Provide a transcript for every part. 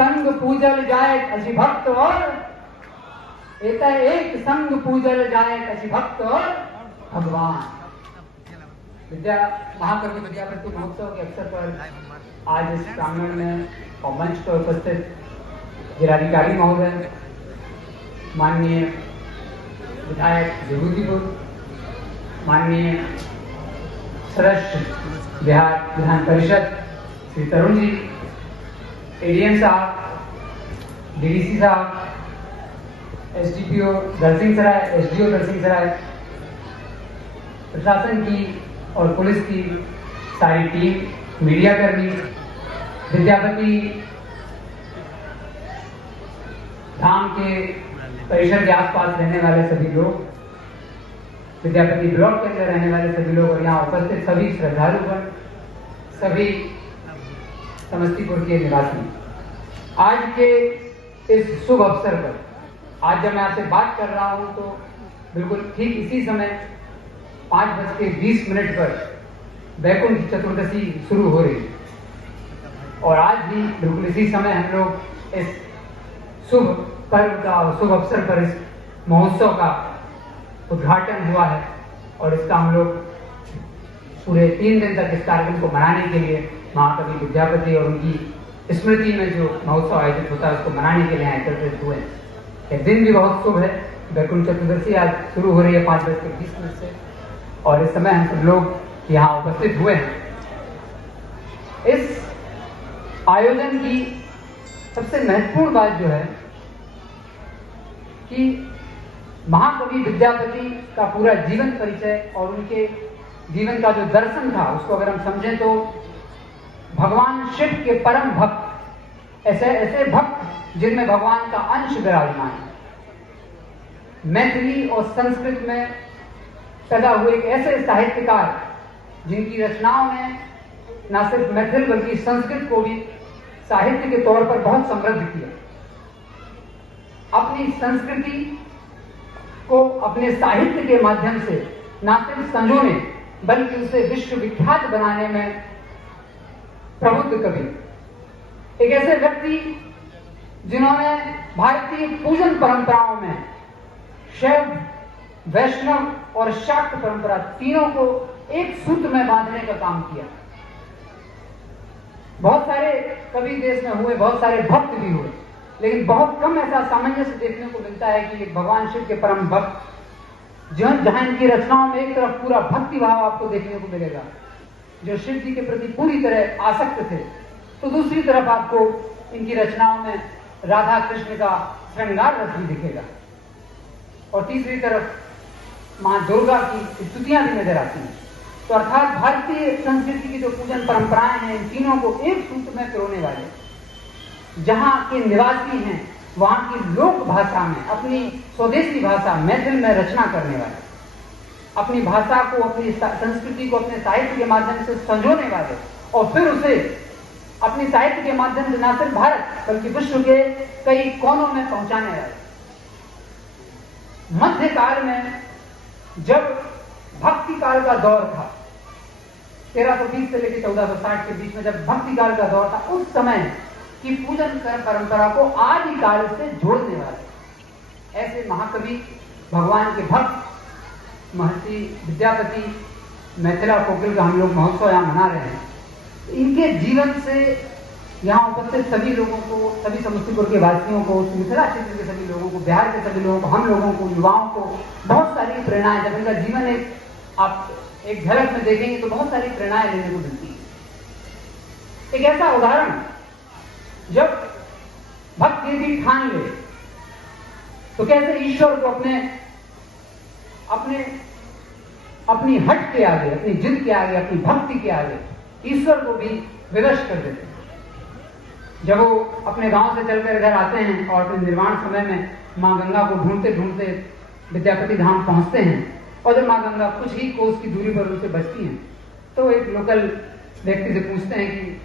संग पूजल जाए असी भक्त और एक संग पूजल जाए असी भक्त और भगवान। महाकवि विद्यापति महोत्सव के अवसर पर आज इस प्रांगण में और मंच पर उपस्थित जिलाधिकारी महोदय, माननीय विधायक विभूतिपुर, माननीय सदस्य बिहार विधान परिषद श्री तरुण जी, एडीएम साहब, डीडीसी साहब, एसडीपीओ दलसिंहसराय, एसडीओ दलसिंहसराय, प्रशासन की और पुलिस की सारी टीम, मीडिया कर्मी, विद्यापति धाम के परिसर के आसपास रहने वाले सभी लोग, विद्यापति ब्लॉक के अंदर रहने वाले सभी लोग और यहाँ उपस्थित सभी श्रद्धालुगण, सभी समस्तीपुर के निवासी, आज के इस शुभ अवसर पर आज जब मैं आपसे बात कर रहा हूं तो बिल्कुल ठीक इसी समय 5:20 पर वैकुंठ चतुर्दशी शुरू हो रही है और आज भी बिल्कुल इसी समय हम लोग इस शुभ पर्व का और शुभ अवसर पर इस महोत्सव का उद्घाटन हुआ है और इसका हम लोग पूरे 3 दिन तक इस कार्यक्रम को मनाने के लिए महाकवि विद्यापति और उनकी स्मृति में जो महोत्सव आयोजित होता है उसको मनाने के लिए एकत्रित हुए। यह दिन भी बहुत शुभ है। वैकुंठ चतुर्दशी आज शुरू हो रही है 5:20 से और इस समय हम सब लोग यहाँ उपस्थित हुए हैं। इस आयोजन की सबसे महत्वपूर्ण बात जो है कि महाकवि विद्यापति का पूरा जीवन परिचय और उनके जीवन का जो दर्शन था उसको अगर हम समझें तो भगवान शिव के परम भक्त, ऐसे भक्त जिनमें भगवान का अंश विराजमान है। मैथिली और संस्कृत में पैदा हुए एक ऐसे साहित्यकार जिनकी रचनाओं ने न सिर्फ मैथिल बल्कि संस्कृत को भी साहित्य के तौर पर बहुत समृद्ध किया। अपनी संस्कृति को अपने साहित्य के माध्यम से न सिर्फ संजोने बल्कि उसे विश्वविख्यात बनाने में प्रबुद्ध कवि, एक ऐसे व्यक्ति जिन्होंने भारतीय पूजन परंपराओं में शैव, वैष्णव और शाक्त परंपरा तीनों को एक सूत्र में बांधने का काम किया। बहुत सारे कवि देश में हुए, बहुत सारे भक्त भी हुए, लेकिन बहुत कम ऐसा सामंजस्य देखने को मिलता है कि एक भगवान शिव के परम भक्त जहां इनकी रचनाओं में एक तरफ पूरा भक्ति भाव आपको देखने को मिलेगा, जो शिव जी के प्रति पूरी तरह आसक्त थे, तो दूसरी तरफ आपको इनकी रचनाओं में राधा कृष्ण का श्रृंगार रस भी दिखेगा और तीसरी तरफ मां दुर्गा की स्तुतियां भी नजर आती हैं। तो अर्थात भारतीय संस्कृति की जो पूजन परंपराएं हैं, इन तीनों को एक सूत्र में पिरोने वाले, जहां के निवासी हैं वहां की लोक भाषा में, अपनी स्वदेशी भाषा मैथिल में रचना करने वाले, अपनी भाषा को, अपनी संस्कृति को अपने साहित्य के माध्यम से संजोने वाले और फिर उसे अपनी साहित्य के माध्यम से न सिर्फ भारत बल्कि विश्व के कई कोनों में पहुंचाने वाले। मध्यकाल में जब भक्ति काल का दौर था, 1320 से लेकर 1460 के बीच में जब भक्ति काल का दौर था, उस समय की पूजन परंपरा को आदि काल से जोड़ने वाले ऐसे महाकवि, भगवान के भक्त महर्षि विद्यापति मैथिला कोकिल का हम लोग महोत्सव यहाँ मना रहे हैं। इनके जीवन से यहाँ उपस्थित सभी लोगों को, सभी समस्तीपुर के वासियों को, मिथिला क्षेत्र के सभी लोगों को, बिहार के सभी लोगों को, हम लोगों को, युवाओं को बहुत सारी प्रेरणाएं, जब इनका जीवन आप एक झलक में देखेंगे तो बहुत सारी प्रेरणाएं लेने को मिलती है। एक ऐसा उदाहरण, जब भक्त यदि ठान ले तो कैसे ईश्वर को अपनी हट के आगे, अपनी जिद के आगे, अपनी भक्ति के आगे ईश्वर को भी विवश कर देते हैं। जब वो अपने गांव से चलकर इधर आते हैं और अपने निर्वाण समय में मां गंगा को ढूंढते ढूंढते विद्यापति धाम पहुंचते हैं और जब मां गंगा कुछ ही कोस की दूरी पर उनसे बचती हैं तो एक लोकल व्यक्ति से पूछते हैं कि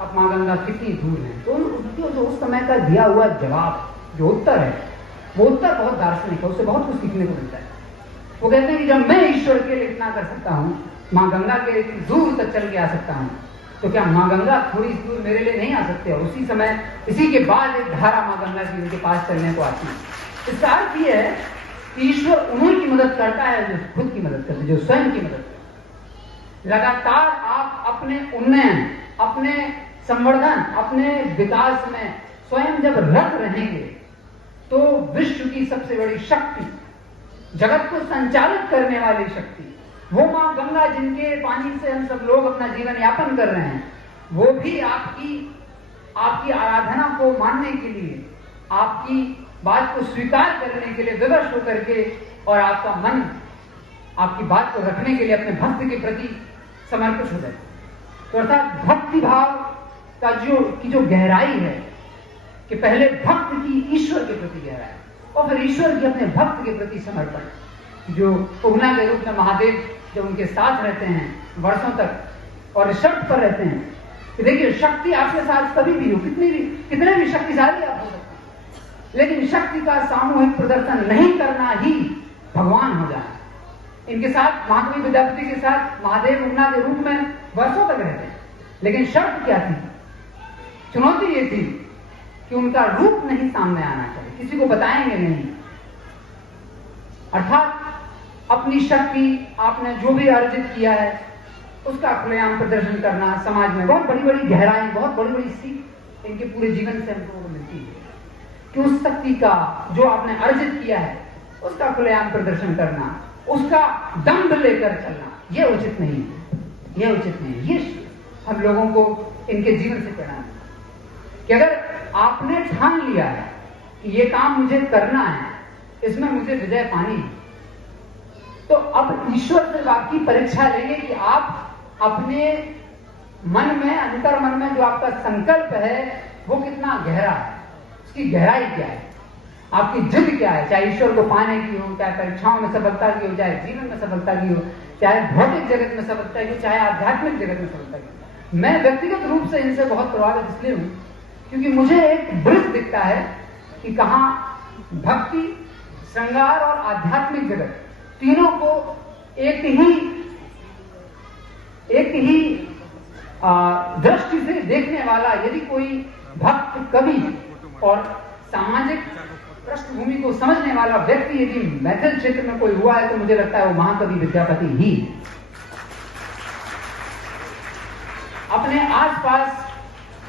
अब मां गंगा कितनी दूर है, तो उनको उस समय का दिया हुआ जवाब, जो उत्तर है, वो उत्तर बहुत दार्शनिक है, उससे बहुत कुछ सीखने को मिलता है। वो कहते हैं कि जब मैं ईश्वर के लिए इतना कर सकता हूं, मां गंगा के दूर तक चल के आ सकता हूं, तो क्या माँ गंगा थोड़ी दूर मेरे लिए नहीं आ सकते? और उसी समय, इसी के बाद एक धारा माँ गंगा की उनके पास चलने को आती है। इसका अर्थ यह है कि ईश्वर उन्हीं की मदद करता है जो खुद की मदद करते, जो स्वयं की मदद करते। लगातार आप अपने उन्नयन, अपने संवर्धन, अपने विकास में स्वयं जब रत रहेंगे तो विश्व की सबसे बड़ी शक्ति, जगत को संचालित करने वाली शक्ति, वो मां गंगा जिनके पानी से हम सब लोग अपना जीवन यापन कर रहे हैं, वो भी आपकी आराधना को मानने के लिए, आपकी बात को स्वीकार करने के लिए विवश होकर के और आपका मन आपकी बात को रखने के लिए अपने भक्त के प्रति समर्पित हो जाए। तो अर्थात भक्ति भाव का जो गहराई है कि पहले भक्त की ईश्वर के प्रति गहराई और फिर ईश्वर की अपने भक्त के प्रति समर्पण, जो उगना के रूप में महादेव जब उनके साथ रहते हैं वर्षों तक और शर्त पर रहते हैं कि देखिए शक्ति आपके साथ कभी भी हो, कितने भी शक्तिशाली आप हो सकते हैं, लेकिन शक्ति का सामूहिक प्रदर्शन नहीं करना ही भगवान हो जाए। इनके साथ महाकवि विद्यापति के साथ महादेव उगना के रूप में वर्षों तक रहते हैं, लेकिन शर्त क्या थी? चुनौती ये थी कि उनका रूप नहीं सामने आना चाहिए, किसी को बताएंगे नहीं। अर्थात अपनी शक्ति आपने जो भी अर्जित किया है उसका खुलेआम प्रदर्शन करना समाज में। बहुत बड़ी बड़ी गहराई, बहुत बड़ी बड़ी सीख इनके पूरे जीवन से हमको मिलती है कि उस शक्ति का जो आपने अर्जित किया है उसका खुलेआम प्रदर्शन करना, उसका दंभ लेकर चलना, यह उचित नहीं है, यह उचित नहीं है। ये हम लोगों को इनके जीवन से प्रेरणा है कि अगर आपने ठान लिया है कि ये काम मुझे करना है, इसमें मुझे विजय पानी है, तो अब ईश्वर से आपकी परीक्षा लेंगे कि आप अपने मन में, अंतर मन में जो आपका संकल्प है वो कितना गहरा है, उसकी गहराई क्या है, आपकी जिद क्या है, चाहे ईश्वर को पाने की हो, चाहे परीक्षाओं में सफलता की हो, चाहे जीवन में सफलता की हो, चाहे भौतिक जगत में सफलता की हो, चाहे आध्यात्मिक जगत में सफलता की हो। मैं व्यक्तिगत रूप से इनसे बहुत प्रभावित इसलिए हूं क्योंकि मुझे एक ब्रिज दिखता है कि कहां भक्ति, श्रृंगार और आध्यात्मिक जगत तीनों को एक ही दृष्टि से देखने वाला यदि कोई भक्त, कवि और सामाजिक पृष्ठभूमि को समझने वाला व्यक्ति यदि मैथिल क्षेत्र में कोई हुआ है तो मुझे लगता है वो महाकवि विद्यापति ही। अपने आसपास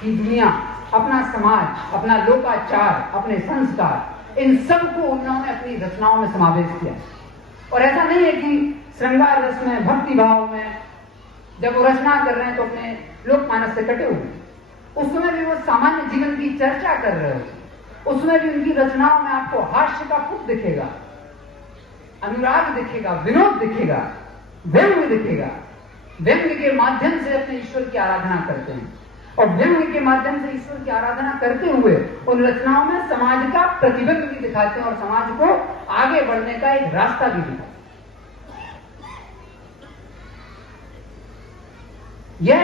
की दुनिया, अपना समाज, अपना लोकाचार, अपने संस्कार, इन सब को उन्होंने अपनी रचनाओं में समावेश किया। और ऐसा नहीं है कि श्रृंगार रस में, भक्ति भाव में जब वो रचना कर रहे हैं तो अपने लोकमानस से कटे हुए, उस समय भी वो सामान्य जीवन की चर्चा कर रहे होते, उसमें भी उनकी रचनाओं में आपको हास्य का पुट दिखेगा, अनुराग दिखेगा, विनोद दिखेगा, व्यंग्य दिखेगा। व्यंग्य के माध्यम से अपने ईश्वर की आराधना करते हैं और व्यंग्य के माध्यम से ईश्वर की आराधना करते हुए उन रचनाओं में समाज का प्रतिबिंब भी दिखाते हैं और समाज को आगे बढ़ने का एक रास्ता भी दिखाते हैं। यह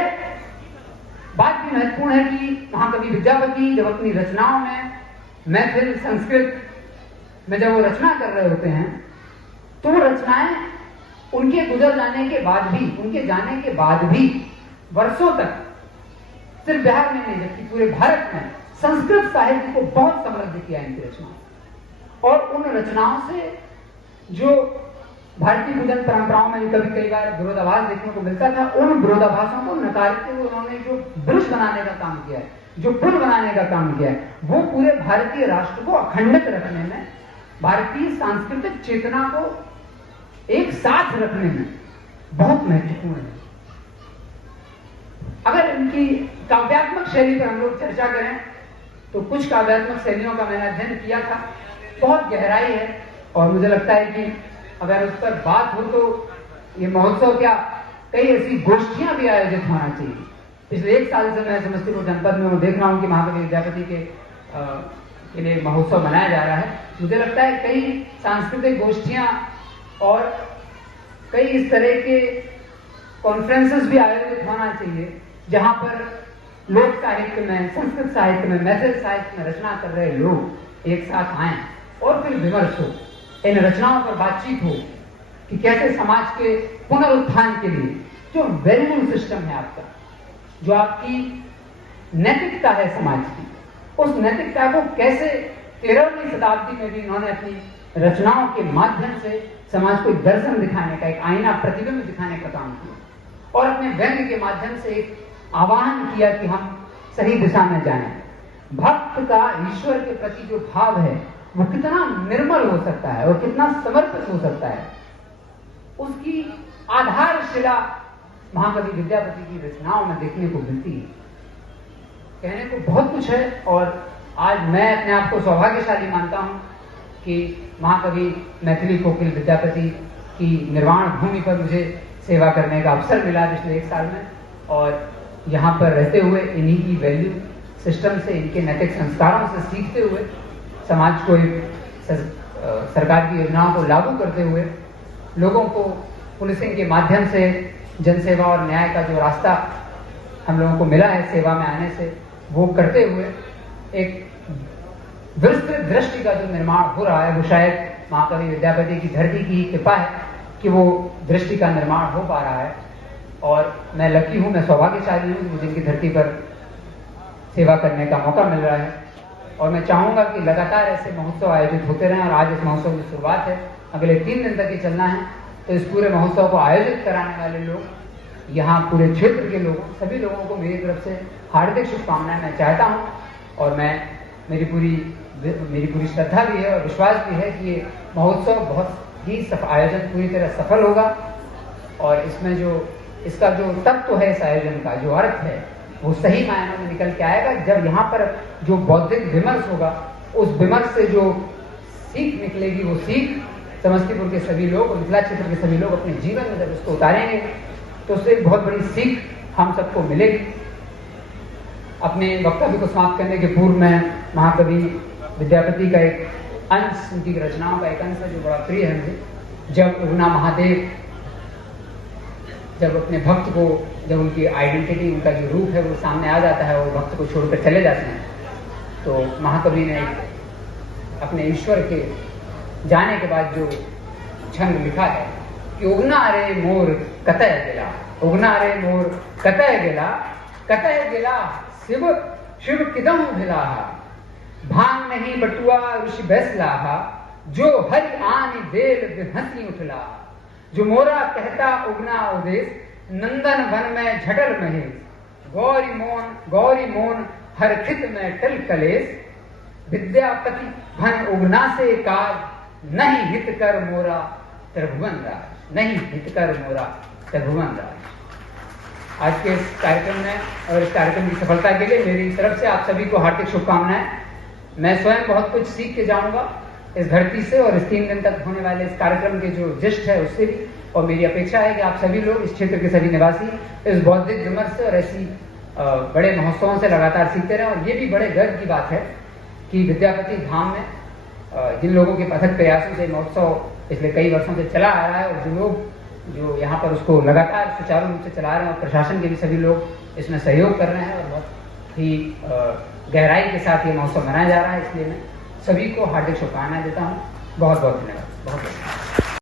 बात भी महत्वपूर्ण है कि महाकवि विद्यापति जब अपनी रचनाओं में मैथिल संस्कृत में जब वो रचना कर रहे होते हैं तो वो रचनाएं उनके गुजर जाने के बाद भी, उनके जाने के बाद भी वर्षों तक सिर्फ बिहार में नहीं जबकि पूरे भारत में संस्कृत साहित्य को बहुत समृद्ध किया इनकी रचनाओं। और उन रचनाओं से जो भारतीय पूजन परंपराओं में कभी कई बार विरोधाभास देखने को मिलता था, उन विरोधाभासों को नकारते हुए उन्होंने जो ब्रिज बनाने का काम किया है, जो पुल बनाने का काम किया है, वो पूरे भारतीय राष्ट्र को अखंडित रखने में, भारतीय सांस्कृतिक चेतना को एक साथ रखने में बहुत महत्वपूर्ण है। अगर इनकी काव्यात्मक शैली पर हम लोग चर्चा करें तो कुछ काव्यात्मक शैलियों का मैंने अध्ययन किया था, बहुत गहराई है और मुझे लगता है कि अगर उस पर बात हो तो ये महोत्सव क्या कई ऐसी गोष्ठियां भी आयोजित होना चाहिए। पिछले 1 साल से मैं समस्तीपुर जनपद में देख रहा हूं कि महाकवि विद्यापति के लिए महोत्सव मनाया जा रहा है। मुझे लगता है कई सांस्कृतिक गोष्ठियां और कई इस तरह के कॉन्फ्रेंसेस भी आयोजित होना चाहिए जहां पर लोक साहित्य में, संस्कृत साहित्य में, मैथिल साहित्य में रचना कर रहे लोग एक साथ आए और फिर विमर्श हो, इन रचनाओं पर बातचीत हो कि कैसे समाज के पुनरुत्थान के लिए जो वैल्यू सिस्टम है आपका, जो आपकी नैतिकता है समाज की, उस नैतिकता को कैसे 13वीं शताब्दी में भी इन्होंने अपनी रचनाओं के माध्यम से समाज को एक दर्शन दिखाने का, एक आईना प्रतिबिंब दिखाने का काम किया और अपने व्यंग्य के माध्यम से एक आह्वान किया कि हम सही दिशा में जाएं। भक्त का ईश्वर के प्रति जो भाव है वो कितना निर्मल हो सकता है और कितना समर्पित हो सकता है, उसकी आधारशिला महाकवि विद्यापति की रचनाओं में देखने को मिलती है। कहने को बहुत कुछ है और आज मैं अपने आप को सौभाग्यशाली मानता हूं कि महाकवि मैथिली कोकिल विद्यापति की निर्वाण भूमि पर मुझे सेवा करने का अवसर मिला पिछले 1 साल में, और यहाँ पर रहते हुए इन्हीं की वैल्यू सिस्टम से, इनके नैतिक संस्कारों से सीखते हुए समाज को एक सरकार की योजनाओं को लागू करते हुए लोगों को पुलिसिंग के माध्यम से जनसेवा और न्याय का जो रास्ता हम लोगों को मिला है सेवा में आने से, वो करते हुए एक विस्तृत दृष्टि का जो निर्माण हो रहा है, वो शायद महाकवि विद्यापति की धरती की कृपा है कि वो दृष्टि का निर्माण हो पा रहा है। और मैं लकी हूं, मैं सौभाग्यशाली हूं कि मुझे इनकी धरती पर सेवा करने का मौका मिल रहा है। और मैं चाहूंगा कि लगातार ऐसे महोत्सव आयोजित होते रहें, और आज इस महोत्सव की शुरुआत है, अगले 3 दिन तक ये चलना है। तो इस पूरे महोत्सव को आयोजित कराने वाले लोग, यहाँ पूरे क्षेत्र के लोगों, सभी लोगों को मेरी तरफ से हार्दिक शुभकामनाएं मैं चाहता हूँ। और मैं मेरी पूरी श्रद्धा भी है और विश्वास भी है कि ये महोत्सव बहुत ही आयोजन पूरी तरह सफल होगा। और इसमें जो इसका जो तत्व है, इस आयोजन का जो अर्थ है, वो सही मायनों में निकल के आएगा जब यहाँ पर जो बौद्धिक विमर्श होगा, उस विमर्श से जो सीख निकलेगी, वो सीख समस्तीपुर के सभी लोग और मिथिला क्षेत्र के सभी लोग अपने जीवन में जब उसको उतारेंगे तो उससे एक बहुत बड़ी सीख हम सबको मिलेगी। अपने वक्तव्य को समाप्त करने के पूर्व में महाकवि विद्यापति का एक अंश, उनकी रचनाओं का एक अंश है जो बड़ा प्रिय है मुझे। जब उगना महादेव जब अपने भक्त को, जब उनकी आइडेंटिटी, उनका जो रूप है वो सामने आ जाता है, वो भक्त को छोड़कर चले जाते हैं, तो महाकवि ने अपने ईश्वर के जाने के बाद जो छंद लिखा है कि उगना रे मोर कतय गेला, उगना रे मोर कतय गेला, कतय गेला शिव शिव किदम भिलाहा, भांग नहीं बटुआ ऋषि बैसलाहा, जो हरि आनि देल हंसी उठला, जो मोरा कहता उगना उदेश, नंदन वन में झटल महेश, गौरी मोन हर खित में टल कलेश, विद्यापति भन उगना से काज, नहीं हित कर मोरा त्रिभुवन राज, नहीं हित कर मोरा त्रिभुवन राज। आज के इस कार्यक्रम में और इस कार्यक्रम की सफलता के लिए मेरी तरफ से आप सभी को हार्दिक शुभकामनाएं। मैं स्वयं बहुत कुछ सीख के जाऊंगा इस धरती से और इस 3 दिन तक होने वाले इस कार्यक्रम के जो जिष्ट है उससे भी। और मेरी अपेक्षा है कि आप सभी लोग, इस क्षेत्र के सभी निवासी, इस बौद्धिक विमर्श से और ऐसी बड़े महोत्सवों से लगातार सीखते रहें। और ये भी बड़े गर्व की बात है कि विद्यापति धाम में जिन लोगों के अथक प्रयासों से महोत्सव पिछले कई वर्षों से चला आ रहा है, और जो लोग जो यहाँ पर उसको लगातार सुचारू रूप से चला रहे हैं, और प्रशासन के भी सभी लोग इसमें सहयोग कर रहे हैं, और बहुत ही गहराई के साथ ये महोत्सव मनाया जा रहा है। इसलिए मैं सभी को हार्दिक शुभकामनाएं देता हूँ। बहुत बहुत धन्यवाद। बहुत बहुत